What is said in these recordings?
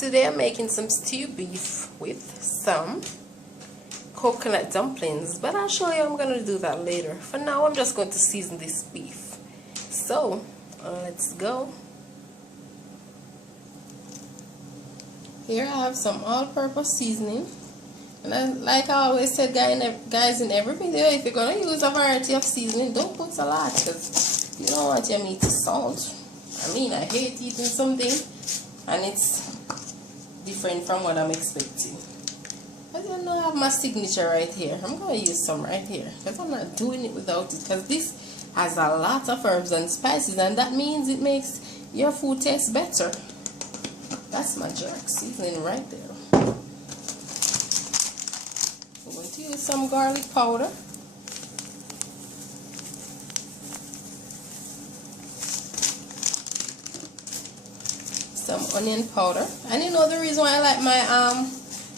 Today I'm making some stewed beef with some coconut dumplings, but I'll show you I'm going to do that later. For now, I'm just going to season this beef. So let's go. Here I have some all-purpose seasoning, and like I always said, guys, in every video, if you're going to use a variety of seasoning, don't put a lot, because you don't want your meat to salt. I mean, I hate eating something and it's different from what I'm expecting. But you know, I have my signature right here. I'm going to use some right here because I'm not doing it without it, because this has a lot of herbs and spices, and that means it makes your food taste better. That's my jerk seasoning right there. I'm going to use some garlic powder. Some onion powder. And you know the reason why I like my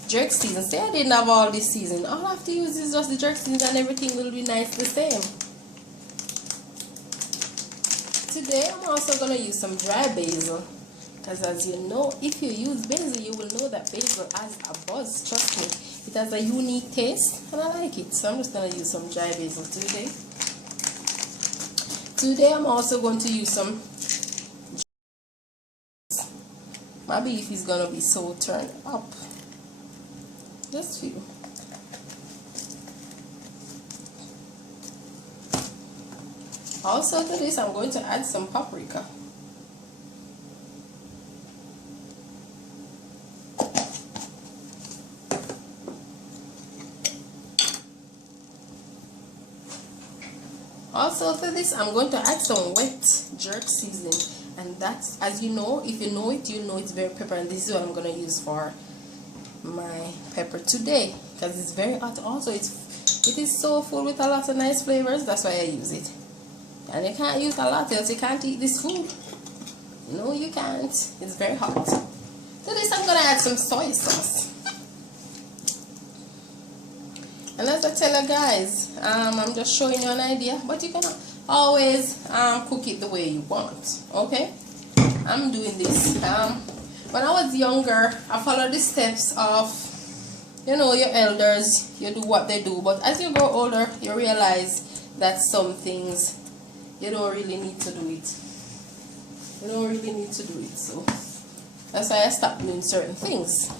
jerk season, say I didn't have all this season, all I have to use is just the jerk season and everything will be nice the same. Today I'm also going to use some dry basil, because as you know, if you use basil, you will know that basil has a buzz. Trust me, it has a unique taste and I like it. So I'm just going to use some dry basil today. Today I'm also going to use some. My beef is gonna be so turned up. Just few. Also to this, I'm going to add some paprika. Also to this, I'm going to add some wet jerk seasoning. And that's, as you know, if you know it, you know it's very pepper, and this is what I'm going to use for my pepper today, because it's very hot. Also, it is so full with a lot of nice flavors. That's why I use it. And you can't use a lot else, you can't eat this food. No, you can't. It's very hot. To this, I'm going to add some soy sauce. And as I tell you guys, I'm just showing you an idea, but you can always cook it the way you want. Okay, I'm doing this. When I was younger, I followed the steps of, you know, your elders. You do what they do, but as you grow older, you realize that some things you don't really need to do it. You don't really need to do it. So that's why I stopped doing certain things.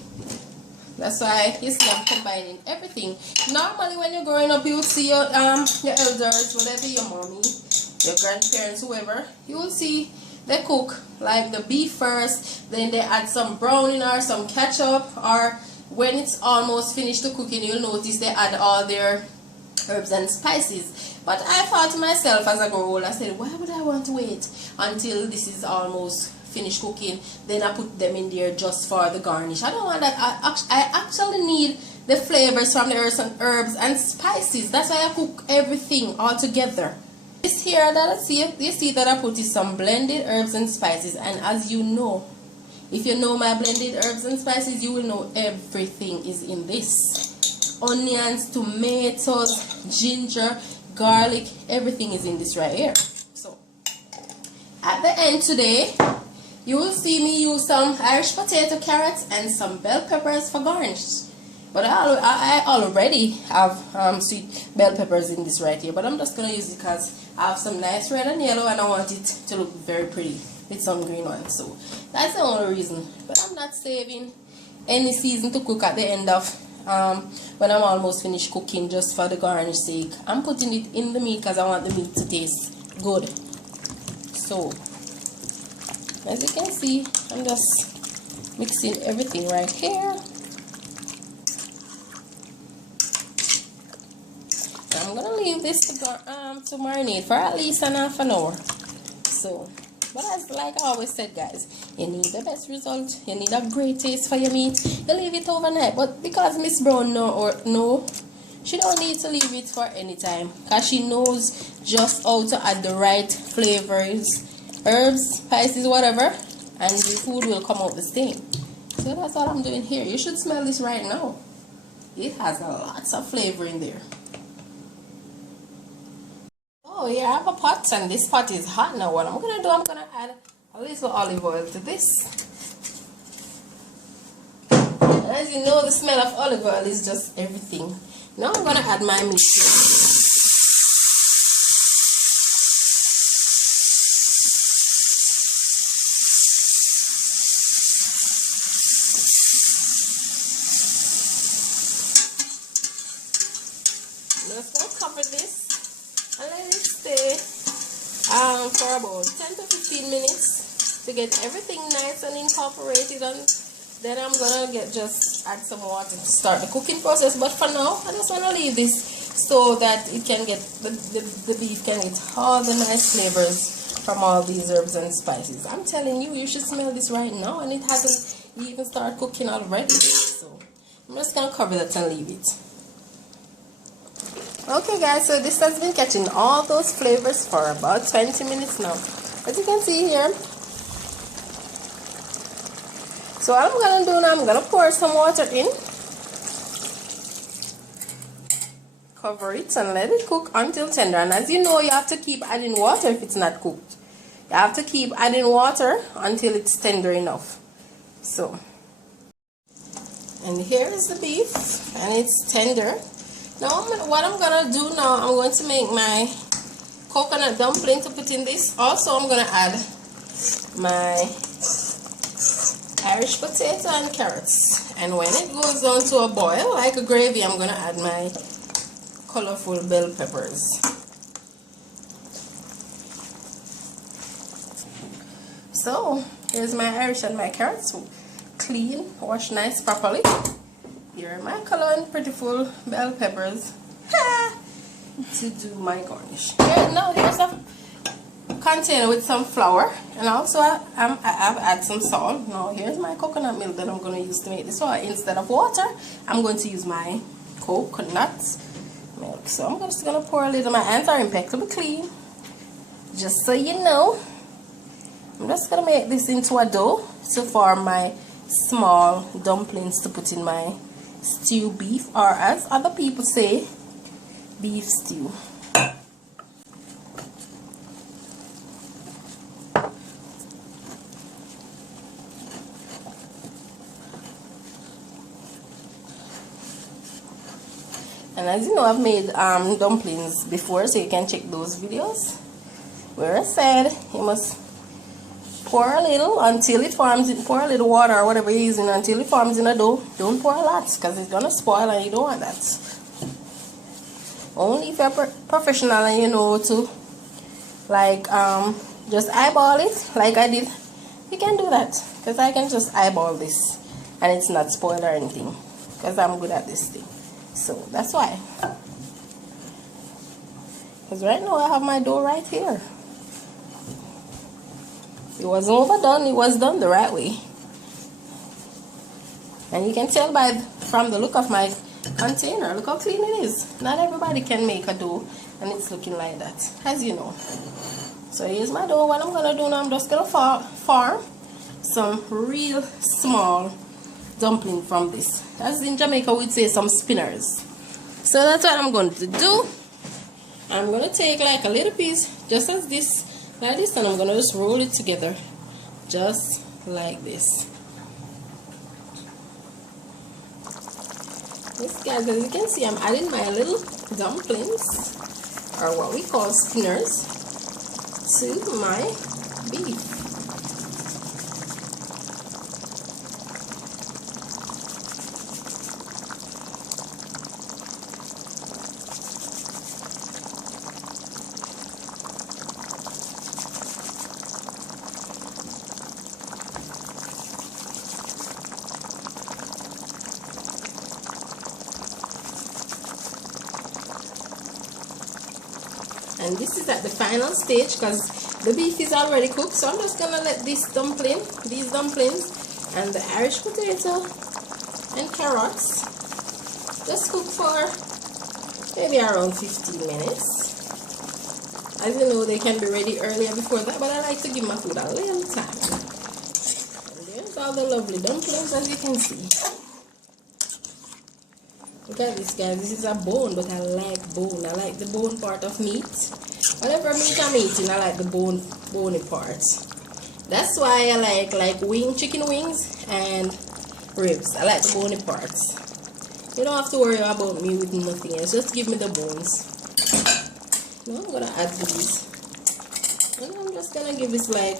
That's why you see I'm combining everything. Normally when you're growing up, you will see your elders, whatever, your mommy, your grandparents, whoever, you will see they cook like the beef first, then they add some browning or some ketchup, or when it's almost finished the cooking, you'll notice they add all their herbs and spices. But I thought to myself as I grow old, I said, why would I want to wait until this is almost finish cooking, then I put them in there just for the garnish? I don't want that. I actually need the flavors from the herbs and spices. That's why I cook everything all together. This here that you see that I put is some blended herbs and spices, and as you know, if you know my blended herbs and spices, you will know everything is in this. Onions, tomatoes, ginger, garlic, everything is in this right here. So at the end today, you will see me use some Irish potato, carrots, and some bell peppers for garnish. But I already have sweet bell peppers in this right here. But I'm just going to use it because I have some nice red and yellow, and I want it to look very pretty with some green ones. So that's the only reason. But I'm not saving any season to cook at the end of when I'm almost finished cooking just for the garnish sake. I'm putting it in the meat because I want the meat to taste good. So as you can see, I'm just mixing everything right here. I'm gonna leave this to marinate for at least an half an hour. So, but as like I always said, guys, you need the best result. You need a great taste for your meat. You leave it overnight. But because Miss Brown no, she don't need to leave it for any time, because she knows just how to add the right flavors, herbs, spices, whatever, and the food will come out the same. So that's what I'm doing here. You should smell this right now. It has lots of flavor in there. Oh, here I have a pot, and this pot is hot now. What I'm gonna do, I'm gonna add a little olive oil to this. And as you know, the smell of olive oil is just everything. Now I'm gonna add my meat. I'm just gonna cover this and let it stay for about 10 to 15 minutes to get everything nice and incorporated, and then I'm gonna just add some water to start the cooking process. But for now, I just want to leave this so that it can get the beef can get all the nice flavors from all these herbs and spices. I'm telling you, you should smell this right now, and it hasn't even started cooking already. So I'm just gonna cover that and leave it. Okay guys, so this has been catching all those flavors for about 20 minutes now, as you can see here. So what I'm gonna do now, I'm gonna pour some water in, cover it, and let it cook until tender. And as you know, you have to keep adding water if it's not cooked. You have to keep adding water until it's tender enough. So, and here is the beef, and it's tender. Now what I'm gonna do now, I'm going to make my coconut dumpling to put in this. Also, I'm gonna add my Irish potato and carrots, and when it goes down to a boil like a gravy, I'm gonna add my colorful bell peppers. So here's my Irish and my carrots, clean, washed nice properly. Here are my color and prettiful bell peppers to do my garnish. Here's a container with some flour, and also I've added some salt. Now here's my coconut milk that I'm going to use to make this. So instead of water, I'm going to use my coconut milk. So I'm just going to pour a little. My hands are impeccably clean, just so you know. I'm just going to make this into a dough to form my small dumplings to put in my stew beef, or as other people say, beef stew. And as you know, I've made dumplings before, so you can check those videos where I said you must pour a little until it forms. Pour a little water or whatever you're using until it forms in a dough. Don't pour a lot because it's gonna spoil, and you don't want that. Only if you're professional and you know to like just eyeball it like I did, you can do that. Because I can just eyeball this and it's not spoiled or anything, because I'm good at this thing. So that's why. Because right now I have my dough right here. It wasn't overdone, it was done the right way. And you can tell from the look of my container, look how clean it is. Not everybody can make a dough and it's looking like that, as you know. So here's my dough. What I'm gonna do now, I'm just gonna form some real small dumpling from this. As in Jamaica we'd say, some spinners. So that's what I'm going to do. I'm going to take like a little piece, just as this, like this, and I'm going to just roll it together, just like this. Yes guys, as you can see, I'm adding my little dumplings, or what we call spinners, to my beef. And this is at the final stage because the beef is already cooked. So I'm just gonna let these dumplings and the Irish potato and carrots just cook for maybe around 15 minutes. As you know, they can be ready earlier before that, but I like to give my food a little time. And there's all the lovely dumplings, as you can see. Look at this, guys. This is a bone, but I like bone. I like the bone part of meat. Whatever meat I'm eating, I like the bony part. That's why I like chicken wings and ribs. I like the bony parts. You don't have to worry about me with nothing else. Just give me the bones. Now I'm gonna add these. And I'm just gonna give this like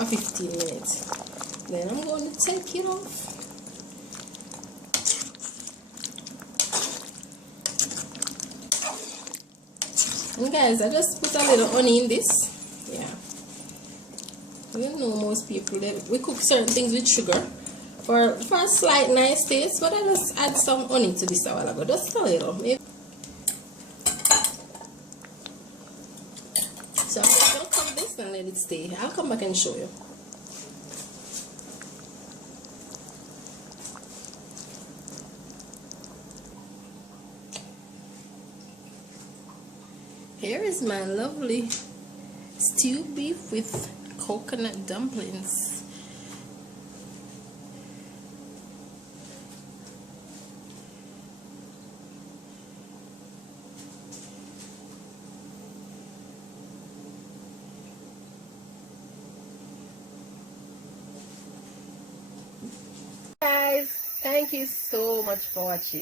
a 15 minutes. Then I'm going to take it off. And guys, I just put a little honey in this. Yeah. You know, most people, we cook certain things with sugar for a slight nice taste, but I just add some honey to this a while ago. Just a little. Maybe. So I'm just going to cover this and let it stay. I'll come back and show you. Here is my lovely stewed beef with coconut dumplings. Guys, thank you so much for watching.